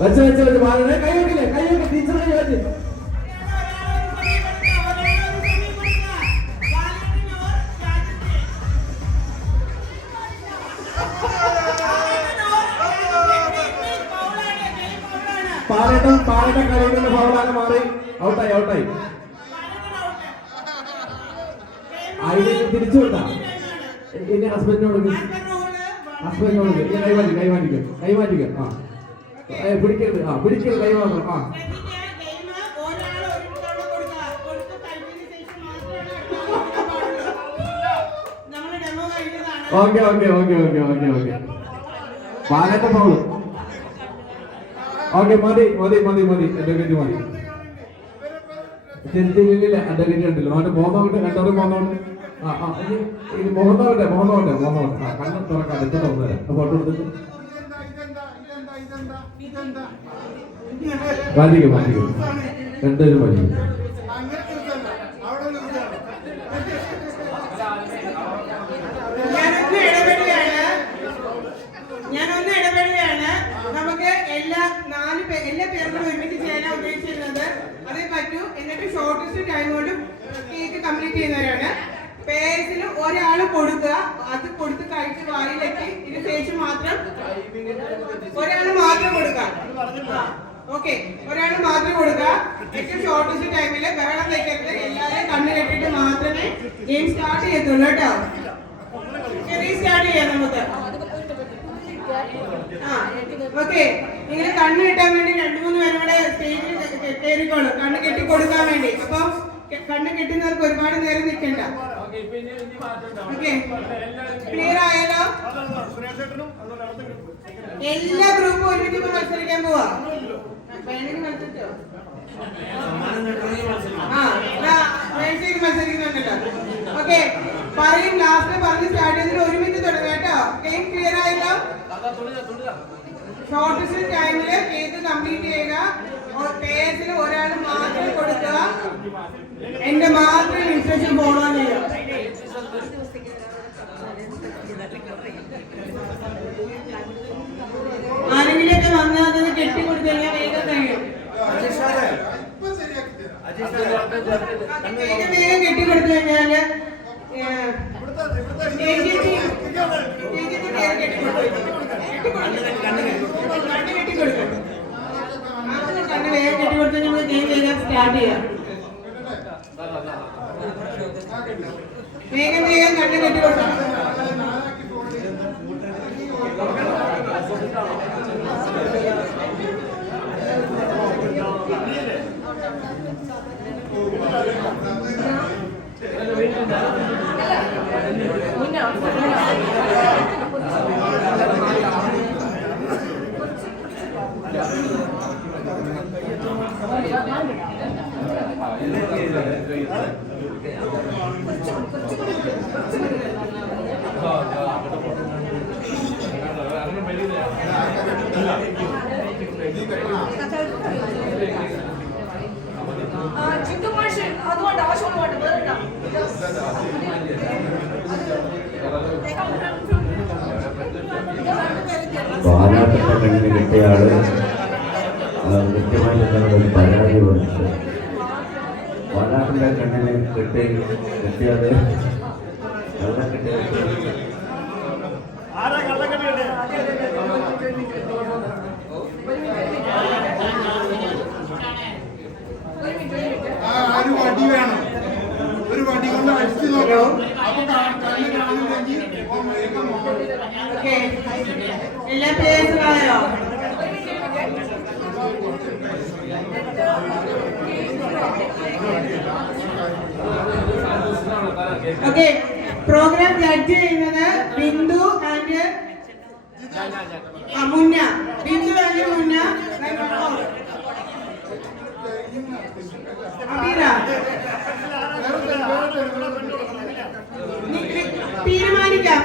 വെച്ച് വെച്ച് വെച്ച് മാറണേ. കൈ വെക്കില്ലേ? കൈ വെക്കി ടീച്ചർ കൈ വെച്ച്. പാലട്ട കളിയുടെ ഫൗളാണ് മാറി. ഔട്ടായി ഔട്ടായി. അതിലേക്ക് തിരിച്ചു വിട്ടാ ഇനി ഹസ്ബൻഡിനോട് ഹസ്ബൻഡിനോട് കൈമാറ്റിക്കും. ആ പിടിക്കരുത്. ആ പിടിക്കരുത്. കൈമാറണം. ആ okay okay okay okay okay okay. പാലട്ട ഫൗള്. ഓക്കെ മതി മതി മതി മതി. അഡ്വക്കേറ്റ് മതി. ഇല്ല അഡ്വക്കേറ്റ് ഉണ്ടല്ലോ. അവന്റെ മോന്നോട്ട് കണ്ടോട് മോന്നോട്ട്. ആ ആ ഇത് മോന്നോട്ടെ മോന്നോട്ടെ മോന്നോട്ടെ. ആ കണ്ണ് തുറക്കാം. എത്ര തുറന്നുതരാം. ഫോട്ടോ എടുത്തിട്ട് മാറ്റിക്കും മാറ്റിക്കും. രണ്ടുപേരും മാറ്റിക്കും. ഞാനൊന്ന് ഇടപെടുകയാണ്. നമുക്ക് എല്ലാ പേർക്കും ഒരുമിച്ച് ചെയ്യാൻ ഉദ്ദേശിച്ചിരുന്നത് അതേ പറ്റൂ. എന്നിട്ട് ഷോർട്ടസ്റ്റ് ടൈം കൊണ്ട് കേക്ക് കംപ്ലീറ്റ് ചെയ്യുന്നവരാണ്. പേഴ്സിൽ ഒരാൾ കൊടുക്കുക. അത് കൊടുത്ത് കഴിച്ച് വായിലേക്ക് ഇതിന് ശേഷം മാത്രം ഒരാൾ മാത്രം കൊടുക്കുക. ഓക്കെ, ഒരാൾ മാത്രം കൊടുക്കുക. ഏറ്റവും ഷോർട്ടസ്റ്റ് ടൈമില് ബഹളം വെക്കരുത്. എല്ലാവരും കണ്ണ് കെട്ടിട്ട് മാത്രമേ ഗെയിം സ്റ്റാർട്ട് ചെയ്യത്തുള്ളൂ കേട്ടോ. റീസ്റ്റാർട്ട് ചെയ്യാം നമുക്ക്. ഓക്കെ, നിങ്ങൾ കണ്ണ് കെട്ടാൻ വേണ്ടി 2-3 പേരും കൂടെ സ്റ്റേജിൽ കയറിക്കോളൂ. കണ്ണ് കെട്ടി കൊടുക്കാൻ വേണ്ടി. അപ്പൊ കണ്ണ് കെട്ടുന്നവർക്ക് ഒരുപാട് നേരം നിൽക്കണ്ട. ഓക്കെ, ക്ലിയർ ആയാലോ? എല്ലാ ഗ്രൂപ്പും ഒരുമിച്ച് മത്സരിക്കാൻ പോവാ. മത്സരിച്ചോ? മത്സരിക്കുന്നുണ്ടല്ലോ. ഓക്കെ, പറയും. ലാസ്റ്റ് പറഞ്ഞ് സ്റ്റാർട്ട് ചെയ്തിട്ട് ഒരുമിച്ച് തുടങ്ങാം കേട്ടോ. ഗെയിം ക്ലിയർ ആയല്ലോ? ഷോർട്ടസ്റ്റ് ടൈമില് കേക്ക് കംപ്ലീറ്റ് ചെയ്യുക. പേഴ്സിൽ ഒരാൾ മാത്രം കൊടുക്കുക. എന്റെ മാത്രം ഇൻസ്ട്രക്ഷൻ ഫോളോ ചെയ്യുക. ആരെങ്കിലൊക്കെ വന്നത് കെട്ടിക്കൊടുത്തു കഴിഞ്ഞാൽ വേഗം കഴിയും. വേഗം കെട്ടിക്കൊടുത്തു കഴിഞ്ഞാല് കണ്ണ് വേഗം കെട്ടിക്കൊടുത്ത് നമ്മൾ ഗെയിം വേഗം സ്റ്റാർട്ട് ചെയ്യാം. വേഗം വേഗം കണ്ണ് കെട്ടിക്കൊടുക്കാം. അതുകൊണ്ട് ആവശ്യമുണ്ട്. വാലാട്ടിന്റെ കണ്ണിന് കിട്ടിയാള് കൃത്യമായി ഒരു പരാതി വന്നിട്ട് വാലാട്ടിന്റെ കണ്ണിന് കിട്ടിയാല് വെള്ളം കിട്ടിയ ഒരു വടി വേണം. ഒരു വടി കൊണ്ട് അടിച്ചു നോക്കണം. അപ്പൊ കണ്ണ് കാണില്ലെങ്കിൽ എല്ലാ പേഴ്സുകളായോ? ഓക്കെ, പ്രോഗ്രാം ജഡ്ജ് ചെയ്യുന്നത് ബിന്ദു ആൻഡ് മുന്ന. ബിന്ദു ആൻഡ് മുന്ന. തീരുമാനിക്കാം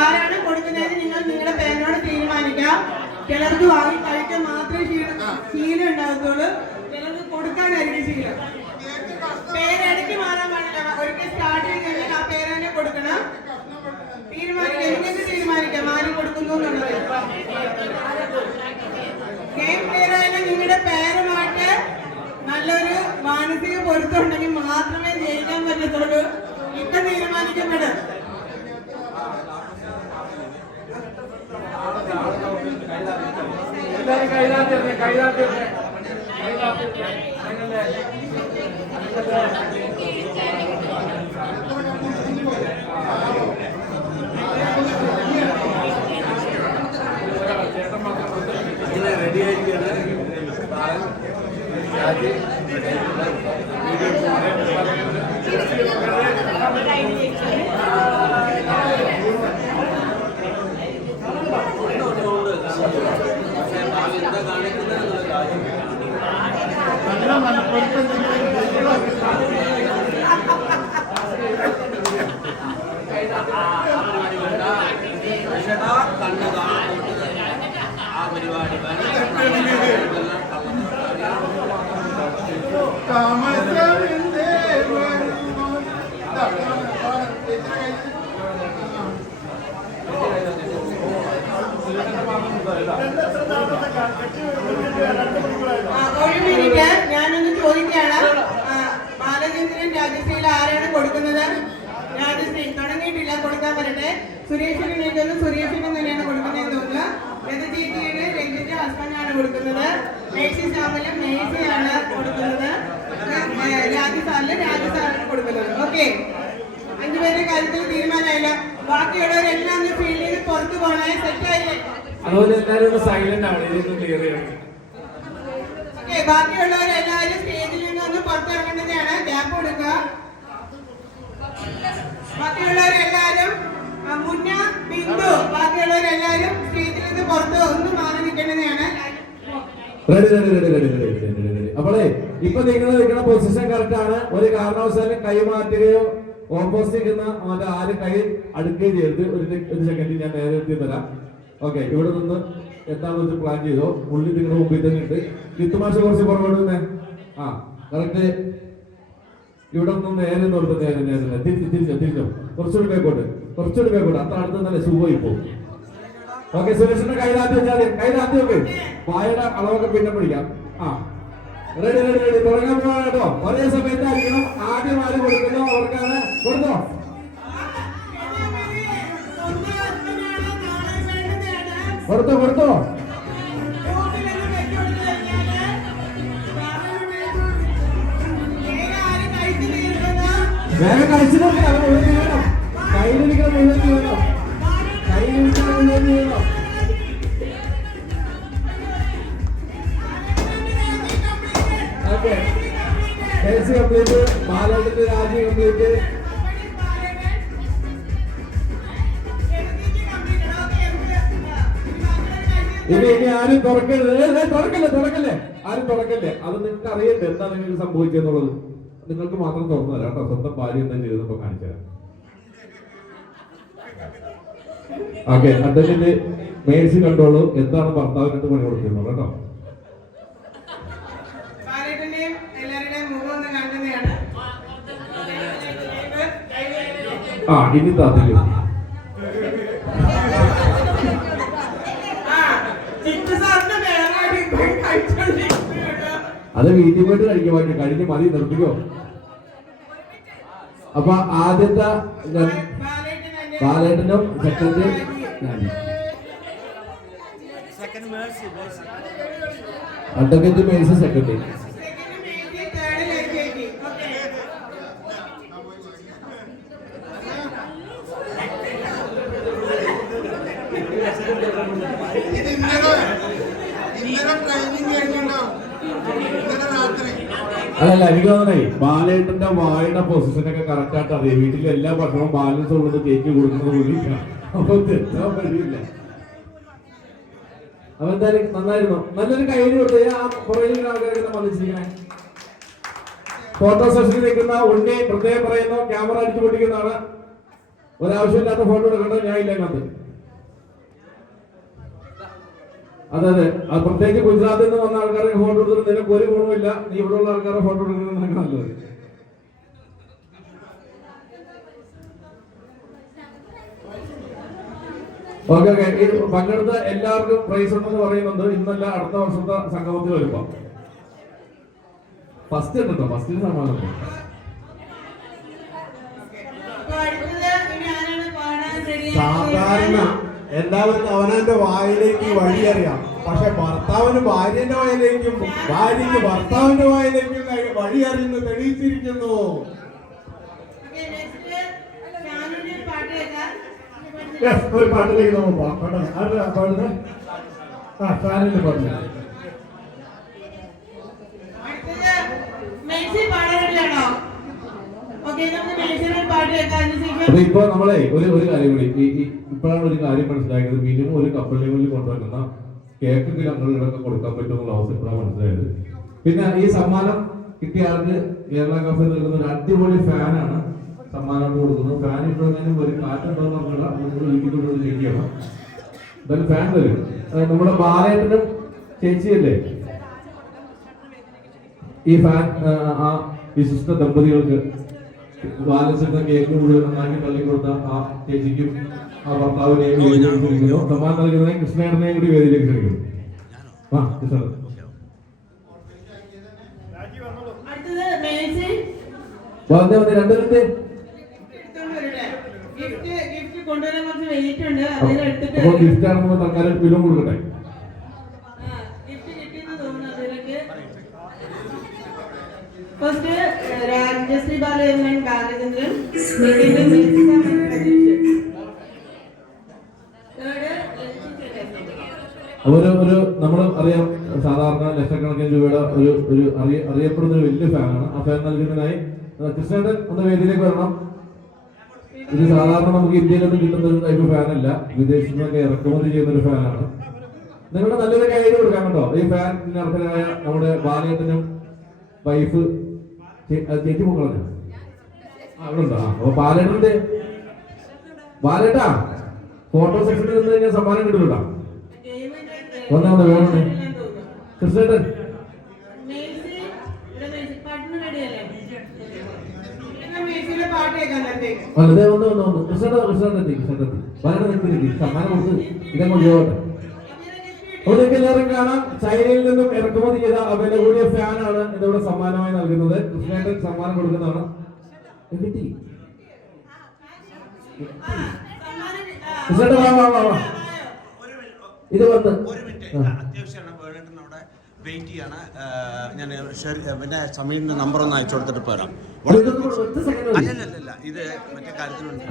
ആരാണ് കൊടുക്കുന്നത്. നിങ്ങൾ നിങ്ങളുടെ പേരോട് തീരുമാനിക്കാം. ചിലർക്ക് വാങ്ങി കഴിക്കാൻ മാത്രമേ ശീലം ഉണ്ടാകത്തുള്ളൂ. ചിലർക്ക് കൊടുക്കാനായിരിക്കും ശീലം. പേരിടയ്ക്ക് മാറാൻ പാടില്ല. ഒരിക്കൽ സ്റ്റാർട്ട് ചെയ്ത് കഴിഞ്ഞാൽ ആ പേര് തന്നെ കൊടുക്കണം. തീരുമാനിക്കാം. നിങ്ങൾക്ക് തീരുമാനിക്കാം ആര് കൊടുക്കുന്നു എന്നുള്ളത്. ഗെയിം ക്ലിയർ ആയാലും നിങ്ങളുടെ പേരുമായിട്ട് നല്ലൊരു മാനസിക പൊരുത്തം ഉണ്ടെങ്കിൽ മാത്രമേ ജയിക്കാൻ പറ്റത്തുള്ളൂ. ഇപ്പൊ തീരുമാനിക്കപ്പെടും. നല്ല മലപ്പുറത്ത് ഒരു മിനിറ്റ് ഞാനൊന്ന് ചോദിക്കുകയാണ്. ബാലചന്ദ്രൻ രാജശ്രീയിൽ ആരാണ് കൊടുക്കുന്നത്? രാജശ്രീ തുടങ്ങിയിട്ടില്ല, കൊടുക്കാൻ വരട്ടെ. സുരേഷിന് നീക്കുന്നു, സുരേഷിന് തന്നെയാണ് കൊടുക്കുന്നതെന്ന് തോന്നുന്നു. രജചേച്ചിയുടെ രഞ്ജിന്റെ ഹസ്ബൻഡാണ് കൊടുക്കുന്നത്. മേഴ്സി സാമലും മേഴ്സിയാണ് കൊടുക്കുന്നത്. രാജസാറിന് രാജസാറിന് കൊടുക്കുന്നത്. ഓക്കെ, 5 പേരുടെ കാര്യത്തിൽ തീരുമാനമായില്ല. ബാക്കിയുള്ളവരെല്ലാം ഒന്ന് ഫീൽഡിൽ നിന്ന് പുറത്തു പോകണേ. സെറ്റായില്ലേ? അതുപോലെ എല്ലാവരും സൈലന്റ് ആണ്, ഇതൊന്നും ക്ലിയർ ചെയ്യണം. ഓക്കെ, ബാക്കിയുള്ളവരെല്ലാവരും സ്റ്റേജിൽ നിന്ന് ഒന്ന് പുറത്തിറങ്ങേണ്ടതാണ്. ഗ്യാപ്പ് കൊടുക്കുക. ബാക്കിയുള്ളവരെല്ലാവരും മുന്ന ബിന്ദു, ബാക്കിയുള്ളവരെല്ലാവരും സ്റ്റേജിൽ നിന്ന് പുറത്ത് ഒന്ന് മാറി നിൽക്കേണ്ടതാണ്. അപ്പോളേ ഇപ്പൊ നിങ്ങൾ നിൽക്കുന്ന പൊസിഷൻ കറക്റ്റ് ആണ്. ഒരു കാരണവശാലും കൈ മാറ്റുകയോ ഓപ്പോസിറ്റ് നിൽക്കുന്ന മറ്റേ ആരും കൈ അടുക്കുകയും ചെയ്യരുത്. ഒരു സെക്കൻഡ് ഞാൻ നേരെ എത്തി തരാം. ഓക്കെ, ഇവിടെ നിന്ന് എന്താണെന്ന് വെച്ച് പ്ലാൻ ചെയ്തോ. ഉള്ളി നിങ്ങളുടെ മുമ്പിൽ തന്നെ ഉണ്ട്. കിത്തുമാഷ കുറച്ച് പുറകോട്ട് തന്നെ. ആ കറക്റ്റ്. ഇവിടെ ഒന്നും നേരെ കൊടുത്ത് നേരെ തിരിച്ചോ കുറച്ചുകൂടി ബേക്കോട്ട്, അത്ര അടുത്ത് തന്നെ സുഖമായി പോകും. ഓക്കെ, സുരേഷിന്റെ കൈതാത്തി വെച്ചാൽ കൈതാത്തി വെക്ക്. വായുടെ അളവൊക്കെ പിന്നെ പിടിക്കാം. ആ റെഡി തുടങ്ങാൻ പോവാണ് കേട്ടോ. ഒരേ സമയത്തായിരിക്കണം. ആദ്യം ആര് കൊടുക്കുന്നോ അവർക്കാണ്. കൊടുത്തോ. വേഗം കഴിച്ചു നോക്കി. അത് മുഴുവൻ ചെയ്യണം. കയ്യിലിരിക്കണം മുഴുവൻ ചെയ്യണം. Okay, complete. ബാലോട്ടിന്റെ രാജ്യം കംപ്ലീറ്റ്. ഇനി ആരും തുറക്കല്ലേ. ആരും തുറക്കല്ലേ. അത് നിങ്ങൾക്ക് അറിയണ്ടേ എന്താ നിങ്ങൾക്ക് സംഭവിച്ചെന്നുള്ളത്. നിങ്ങൾക്ക് മാത്രം തുറന്നു തരാം കേട്ടോ. സ്വന്തം ഭാര്യ എന്താ ചെയ്തപ്പോ കാണിച്ചു തരാം. ഓക്കെ, അദ്ദേഹത്തിന്റെ മേഴ്സി കണ്ടോളൂ. എന്താണ് ഭർത്താവിനടുത്ത് പണി കൊടുക്കുന്നത് കേട്ടോ. ആ ഇനി താത്തില്ല. അത് വീട്ടിൽ പോയിട്ട് കഴിക്കാൻ പറ്റും. കഴിഞ്ഞ് മതി, നിർത്തിക്കോ. അപ്പൊ ആദ്യത്തെ ബാലേട്ടനും സെക്കൻഡ് അഡ്വക്കേറ്റ് മേഴ്സി സെക്കൻഡ്. അല്ലല്ല, എനിക്ക് തോന്നണേ ബാലേട്ടന്റെ വായുടെ പൊസിഷനൊക്കെ കറക്റ്റ് ആയിട്ട് അറിയാം. വീട്ടിലെ എല്ലാ ഭക്ഷണവും ബാലൻസ് ഉള്ളത് കേക്ക് കൊടുക്കുന്നത് കൂടിയിട്ടാണ്. അപ്പൊ തെറ്റാൻ വഴിയില്ല. അപ്പൊ എന്തായാലും നന്നായിരുന്നു. നല്ലൊരു കയ്യിൽ കൊടുത്ത് ആ പുറകിലുള്ള ആൾക്കാരൊക്കെ വന്നിരിക്കണേ. ഫോട്ടോ സെഷനിൽ നിൽക്കുന്ന ഉണ്ണി പ്രത്യേകം പറയുന്നു, ക്യാമറ അടിച്ചു പൊട്ടിക്കുന്നതാണ്. ഒരാവശ്യമില്ലാത്ത ഫോട്ടോ എടുക്കണ്ടോ. ഞാൻ ഇല്ല കണ്ട്. അതെ, അത് പ്രത്യേകിച്ച് ഗുജറാത്തിൽ നിന്ന് വന്ന ആൾക്കാരുടെ ഫോട്ടോ എടുത്തിട്ട് നിനക്ക് ഒരു ഗുണമില്ല. നീ ഇവിടെ ഉള്ള ആൾക്കാരുടെ ഫോട്ടോ എടുക്കുന്നത് നിനക്ക് നല്ലത്. ഓക്കെ ഓക്കെ പങ്കെടുത്ത എല്ലാവർക്കും പ്രൈസ് ഉണ്ടെന്ന് പറയുന്നുണ്ട്. ഇന്നല്ല അടുത്ത വർഷത്തെ സംഗമത്തിൽ വരുമ്പോ ഫസ്റ്റ് ഉണ്ടോ? ഫസ്റ്റിന് സമ്മാനം അപ്പൊ അടുത്തത് ഇനി ആരാണ് പാടാൻ ready സാധാരണ ആയിട്ടുള്ളത്? എല്ലാവർക്കും അവനവന്റെ വായിലേക്ക് വഴി അറിയാം. പക്ഷെ ഭർത്താവിന് ഭാര്യന്റെ വായിലേക്കും ഭാര്യയ്ക്ക് ഭർത്താവിന്റെ വായിലേക്കും വഴി അറിയുന്നു തെളിയിച്ചിരിക്കുന്നു. Okay, next ഷാനുവിന്റെ ഒരു പാട്ട് കേൾക്കാം. ഒരു പാട്ടിലേക്ക് നമുക്ക് പോകാം. പാടുന്നത് ഷാനിന്റെ പാട്ട്. അടുത്തത് മെഴ്സി പാടാൻ ready-ആണോ? Okay, നമുക്ക് മെഴ്സിയുടെ ഒരു പാട്ട് കേൾക്കാം. അതിനുശേഷം അപ്പൊ ഇപ്പൊ നമ്മളെ ഒരു കാര്യം കൂടി ഇപ്പോഴാണ് ഒരു കാര്യം മനസ്സിലാക്കിയത്. മിനിമം ഒരു കപ്പലിൽ കൊണ്ടുവരുന്ന കേക്കൊക്കെ ഞങ്ങളിടൊക്കെ കൊടുക്കാൻ പറ്റുമെന്നുള്ള അവസ്ഥ ഇപ്പോഴാണ് മനസ്സിലായത്. പിന്നെ ഈ സമ്മാനം കിട്ടിയ ആൾക്ക് കേരള കഫേ നൽകുന്ന ഒരു അടിപൊളി ഫാനാണ് സമ്മാനമായിട്ട് കൊടുക്കുന്നത്. ഫാൻ ഇട്ടും ഒരു കാറ്റുണ്ടോ എന്ന് പറഞ്ഞാൽ ചെക്ക് ചെയ്യണം. എന്തായാലും ഫാൻ തരും. നമ്മുടെ ബാലേട്ടനും ചേച്ചിയല്ലേ ഈ ഫാൻ ആ വിശിഷ്ട ദമ്പതികൾക്ക് ബാലൻസിന്റെ കേക്ക് മുഴുവൻ നന്നാക്കി തള്ളിക്കൊടുത്ത ആ ചേച്ചിക്കും ആ ഭർത്താവിനെയും ക്ഷണിക്കുന്നു. സമ്മാനം നൽകുന്നതിനെ കൃഷ്ണേട്ടനെയും കൂടി വേദിയിലേക്ക് ക്ഷണിക്കുന്നു. ആ കൃഷ്ണൻ അടുത്തത് മെഴ്സി വന്നേ വന്നേ രണ്ടുപേരുടെ എടുത്തോണ്ട് വരട്ടെ. ഗിഫ്റ്റ് കൊണ്ടുവരാൻ കുറച്ച് വെയിറ്റ് ഉണ്ട്. അതിൽ എടുത്തിട്ട് അപ്പൊ ഗിഫ്റ്റ് ആണെന്ന് തൽക്കാലം ബില്ലും കൊടുക്കട്ടെ. ഗിഫ്റ്റ് കിട്ടിയെന്ന് തോന്നുന്നു. അതിലേക്ക് first Rajashree Balachandran Balachandran, second Melsika Pratheesh, third ഒരു നമ്മൾ അറിയാം സാധാരണ ലക്ഷക്കണക്കിന് രൂപയുടെ ഒരു അറിയപ്പെടുന്ന ഒരു വലിയ ഫാനാണ്. ആ ഫാൻ നൽകുന്നതിനായി കൃഷ്ണേട്ടൻ ഒന്ന് വേദിയിലേക്ക് വരണം. ഇത് സാധാരണ നമുക്ക് ഇന്ത്യയിലൊന്നും കിട്ടുന്ന ഒരു ടൈപ്പ് ഫാനല്ല, വിദേശത്തു നിന്നൊക്കെ ഇറക്കുമതി ചെയ്യുന്ന ഒരു ഫാനാണ്. നിങ്ങളുടെ നല്ലൊരു കൈയ്യടി കൊടുക്കാൻ കേട്ടോ. ഈ ഫാൻ അർഹരായ നമ്മുടെ ബാലേട്ടനും വൈഫ് ചേച്ചി മക്കളെ അവിടെ ഉണ്ടോ? അപ്പൊ ബാലേട്ടാ ഫോട്ടോ സെക്ഷനിൽ നിന്ന് കഴിഞ്ഞാൽ സമ്മാനം കിട്ടുന്നുണ്ടോ? വന്നേ വേണേ കൃഷ്ണേട്ടൻ മെഴ്സിയുടെ പാട്ട് കേൾക്കാൻ നേരത്തേക്ക് വളരെ ഒന്ന് കൃഷ്ണേട്ടൻ വളരെ നിർത്തി സമ്മാനം കൊടുത്ത് ഇതങ്ങോട്ട് പോകട്ടെ. അവിടേക്ക് എല്ലാവരും കാണാം. ചൈനയിൽ നിന്നും ഇറക്കുമതി ചെയ്ത വില കൂടിയ ഫാനാണ് ഇതിവിടെ സമ്മാനമായി നൽകുന്നത്. കൃഷ്ണേട്ടൻ സമ്മാനം കൊടുക്കുന്നതാണ്. കിട്ടി കൃഷ്ണേട്ടൻ വാ ഇത് വന്ന് അത്യാവശ്യമാണ്. വേണേട്ടൻ അവിടെ വെയിറ്റ് ചെയ്യാണ്. ഞാൻ പിന്നെ സമീറിന്റെ നമ്പർ ഒന്ന് അയച്ചു കൊടുത്തിട്ട് പോരാം. ഒറ്റ സെക്കൻഡ് അല്ലല്ല ഇത് മറ്റേ കാര്യത്തിനുണ്ട്.